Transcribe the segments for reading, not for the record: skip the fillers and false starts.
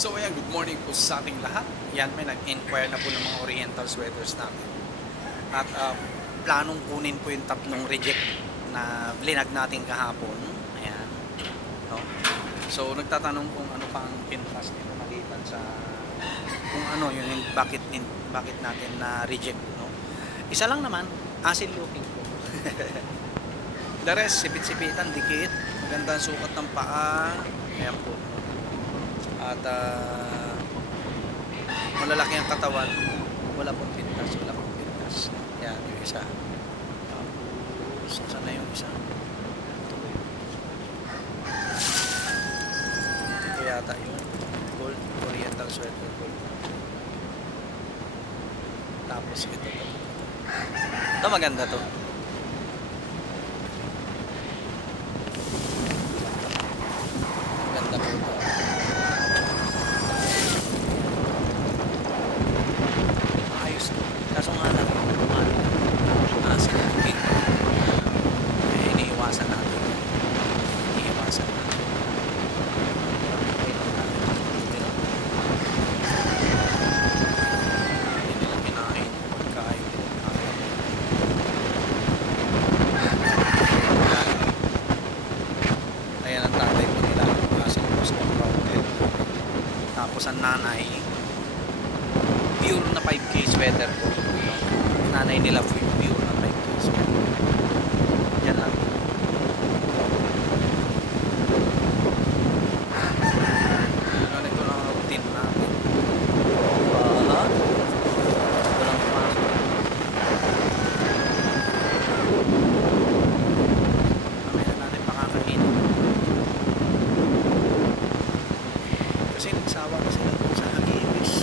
So ayan, good morning po sa ating lahat. Yan, may nag-inquire na po ng mga oriental sweaters natin. At planong kunin po yung tatlong reject na blinag natin kahapon. Ayan. No? So nagtatanong kung ano pa ang pintas nito maliban sa kung ano yung bakit natin na reject, no? Isa lang naman, acid looking po. The rest, sipit-sipitan, dikit, magandang sukat ng paa. Ayan po. At malalaki ang katawan, wala pong pintas. Yan yung isa. Tapos saan na yung isa? Ito yata yung gold oriental sweater gold. Tapos ito maganda to. Maganda po ito. Ayos to. Kaso nga lang sinabi iniiwasan natin. Hindi nila kinain yung pagkain. Ayan ang tatay po nila. Kasi post control. Tapos ang nanay, pure na 5K sweater po. Nanay nila pure na 5K sweater. Yan lang. Ganito lang ang routine natin. Walang pumasok. Mamaya natin pakakainin. Kasi nagsawa na sila sa Hagiwis.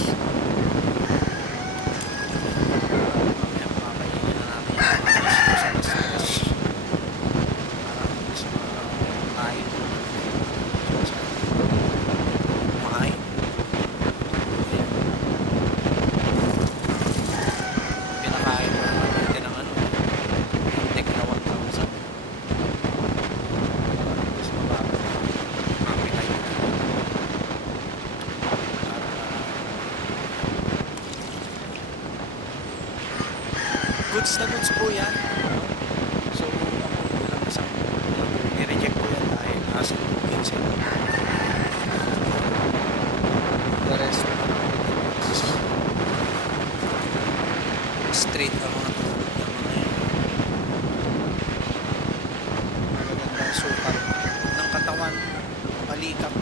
Mamaya pakakainin na natin yung mga alas-alas. Para mabilis makain. Kumain. Ayan. Pinakain mo naman natin ng intake na 1,000. Mabilis mababa. Appetite na. At goods na goods po yan. So ako lang isang i-reject ko yan dahil hassle booking sila. The rest straight ang mga tulog ng mga yan. Magagandang sukat ng katawan, balikat.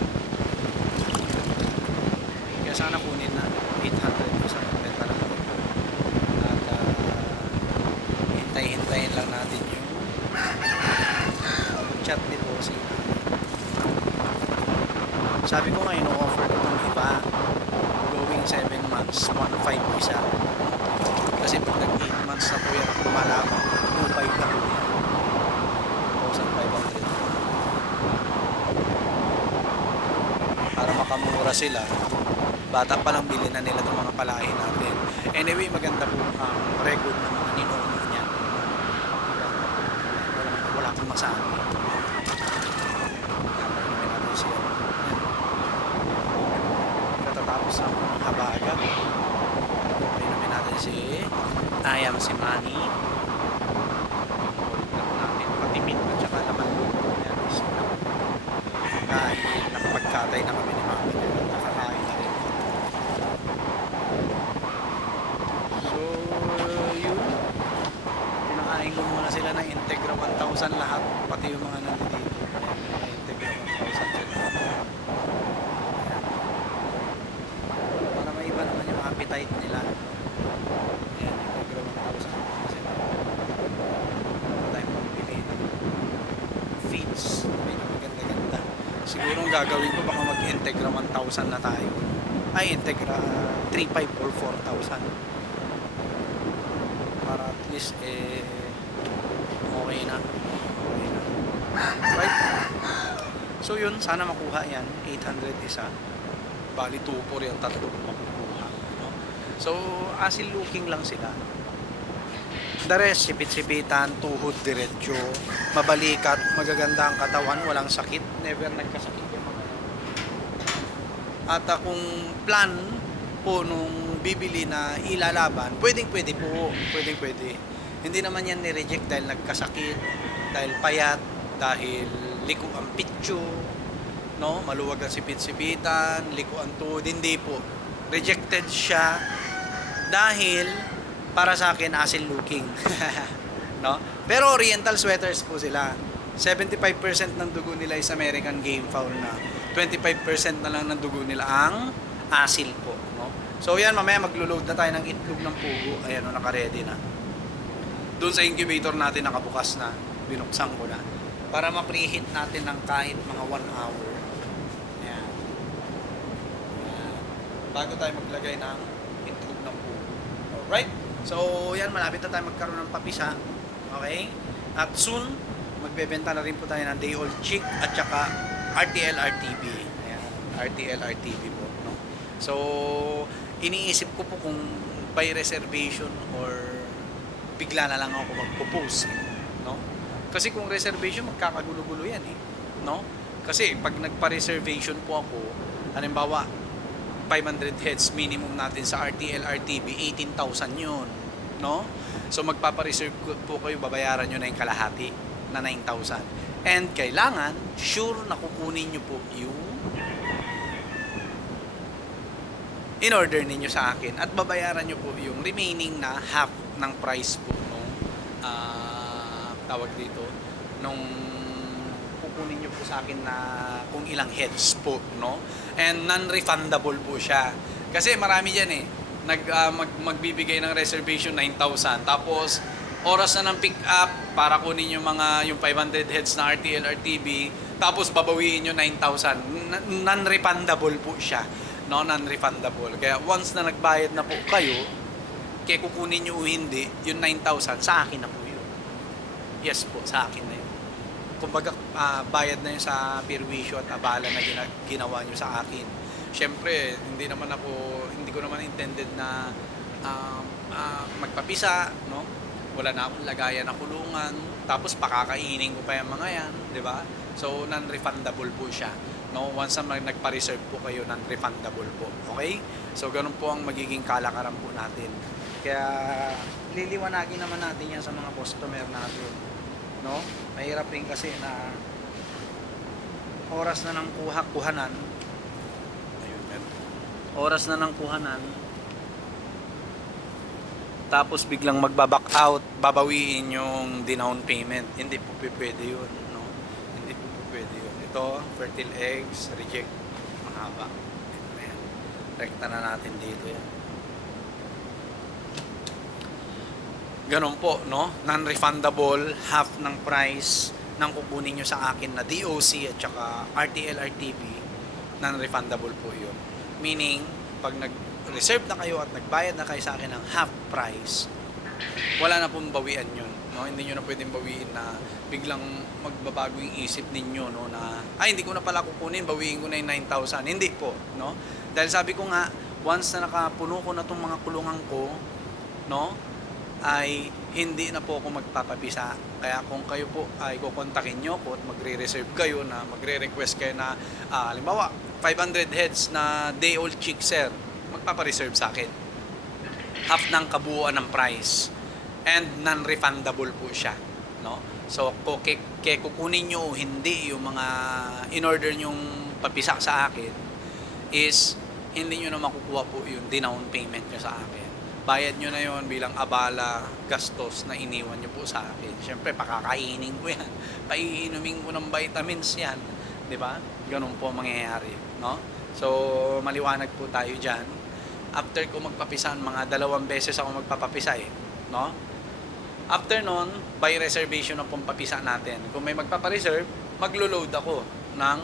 Kaya sana kunin na 800 sa benta natin. At hintay-hintayin lang natin yung chat deposit. Sabi ko nga, ino-offer ko itong iba going 7 months, 1.5 isa. Kasi pag nag-8 months na po yan, lumalabang 2.5 lang po yan. 2,500. Para makamura sila, bata pa lang bilhin na nila itong mga palahin natin. Anyway, maganda po ang record ng mga ninuno niya. Wala kang masabi. Katatapos ang habaga. Okay namin natin si Ayam si Manny. Natin patimit at saka laman loob. Yan is dahil nakapagkatay na kami ni Mami. Nakakain na rin. So, yun. Pinakain ko muna sila ng Integra 1,000 lahat. Pati yung mga nandito. Ayan, Integra 1,000 sila. Para maiba naman yung appetite nila. Ayan, Integra 1,000 sila. Ano tayo pagpili ng feeds. Medyo maganda-ganda. Siguro ang gagawin ko baka mag-Integra 1,000 na tayo. Ay, Integra 3,500 or 4,000. Para at least okay na. Right? So yun, sana makuha yan. 800 isa. Bali 2,4 yung tatlo makukuha. No? So, asil looking lang sila. The rest, sipit-sipitan, tuhod, diretso, mabalikat, magaganda ang katawan, walang sakit. Never nagkasakit yung mga At kung plan po nung bibili na ilalaban, pwede po, pwede. Hindi naman yan ni-reject dahil nagkasakit, dahil payat, dahil liko ang pitso, no? Maluwag ang sipit-sipitan, liko ang tuhod, hindi po. Rejected siya dahil para sa akin asin looking. No? Pero oriental sweaters po sila. 75% ng dugo nila is American game fowl na. 25% na lang ng dugo nila ang asil po, no? So yan, mamaya maglo-load na tayo ng itlog ng pugo. Ayan, no, naka-ready na. Doon sa incubator natin nakabukas na, binuksan ko na para ma-preheat natin ng kahit mga 1 hour. Ayan. Ayan. Bago tayo maglagay ng itlog ng pugo. Alright? So yan, malapit na tayo magkaroon ng papisa. Okay? At soon, magbebenta na rin po tayo ng day-old chick at saka RTL RTB. Ayan, RTL RTB po, no? So, iniisip ko po kung by reservation or bigla na lang ako magpo-post, no? Kasi kung reservation, magkakagulo-gulo yan eh, no? Kasi pag nagpa-reservation po ako, halimbawa 500 heads minimum natin sa RTL RTB, 18,000 yun, no? So magpapa-reserve po kayo, babayaran nyo na yung kalahati na 9,000. And kailangan, sure na kukunin nyo po yung in-order ninyo sa akin at babayaran nyo po yung remaining na half ng price po nung tawag dito, nung kukunin nyo po sa akin na kung ilang heads po, no? And non-refundable po siya. Kasi marami dyan eh, magbibigay ng reservation 9,000, tapos oras na ng pick up para kunin yung 500 heads na RTL RTB, tapos babawiin yung 9,000. Non-refundable po siya, no? Non-refundable. Kaya once na nagbayad na po kayo, kaya kukunin nyo o hindi, yung 9,000 sa akin na po yun. Yes po, sa akin na yun. Kumbaga, bayad na yun sa perwisyo at abala na ginawa nyo sa akin. Siyempre, hindi ko naman intended na magpapisa, no? Wala na akong lagayan na kulungan, tapos pakakainin ko pa yung mga yan, di ba? So, non-refundable po siya, no? Once na nagpa-reserve po kayo, non-refundable po, okay? So, ganun po ang magiging kalakaran po natin. Kaya, liliwanagin naman natin yan sa mga customer natin, no? Mahirap rin kasi na oras na ng kuhanan, oras na ng kuhanan, tapos biglang magbaback out, babawiin yung down payment. Hindi po pwede yun, no? Hindi po pwede yun. Ito, fertile eggs, reject, mahaba. Ayan. Rekta na natin dito yan. Ganun po, no? Non-refundable, half ng price ng kukunin nyo sa akin na DOC at saka RTL RTB, non-refundable po yun. Meaning, pag nag-reserve na kayo at nagbayad na kayo sa akin ng half price, wala na pong bawian yun, no? Hindi nyo na pwedeng bawiin na biglang magbabago yung isip ninyo, no? Na, ay, hindi ko na pala kukunin, bawiin ko na yung 9,000. Hindi po, no? Dahil sabi ko nga, once na nakapuno ko na itong mga kulungan ko, no? Ay hindi na po ako magpapabisa. Kaya kung kayo po ay kukontakin nyo ko at magre-reserve kayo, na magre-request kayo na halimbawa 500 heads na day old chick, sir, magpapa-reserve sa akin, half ng kabuuan ng price and non-refundable po siya, no? So kung kukunin nyo o hindi yung mga in-order nyong papisa sa akin, is hindi nyo na makukuha po yung down payment nyo sa akin. Bayad nyo na yon bilang abala, gastos na iniwan nyo po sa akin. Siyempre, pakakainin ko yan. Paiinumin ko ng vitamins yan. Diba? Ganun po mangyayari, no? So, maliwanag po tayo dyan. After ko magpapisan, mga 2 beses ako magpapapisa eh, no? After nun, by reservation na pong papisa natin. Kung may magpapareserve, maglo-load ako ng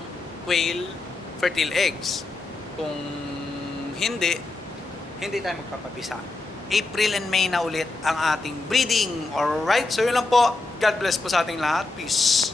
quail fertile eggs. Kung hindi tayo magpapapisa. April and May na ulit ang ating breeding. Alright, so yun lang po. God bless po sa ating lahat. Peace.